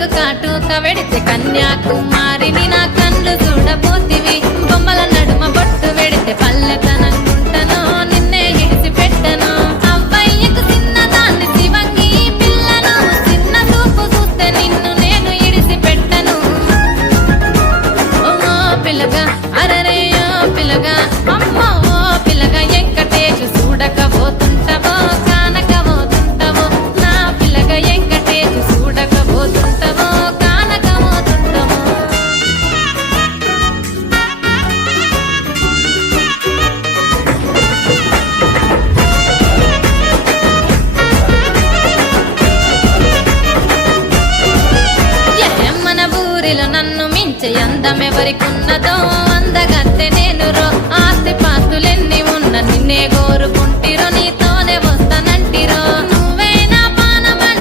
కళ్ళకు కాటుక వెడితే కన్యాకుమారిని నా కళ్ళు చూడబోతివి బొమ్మల నడుమ బొట్టు వెడితే పల్లెతనంగుంటను నిన్నే ఇడిసి పెట్టను అవ్వయ్యకు చిన్నదాన్ని శివంగి పిల్లను చిన్న చూపు చూస్తే నిన్ను నేను ఇడిసి పెట్టను ఓ పిల్లగా అరరే ఓ పిల్లగా అమ్మో ఓ పిల్లగా వెంకటేశు చూడకపోతుంటవో కానకపోతుంటవో నా పిల్లగా వెంకటేశు చూడకపోతుంటవో కానకపోతుంటవో మన ఊరిలో నన్ను మించే అందమెవరికున్నదో అందగా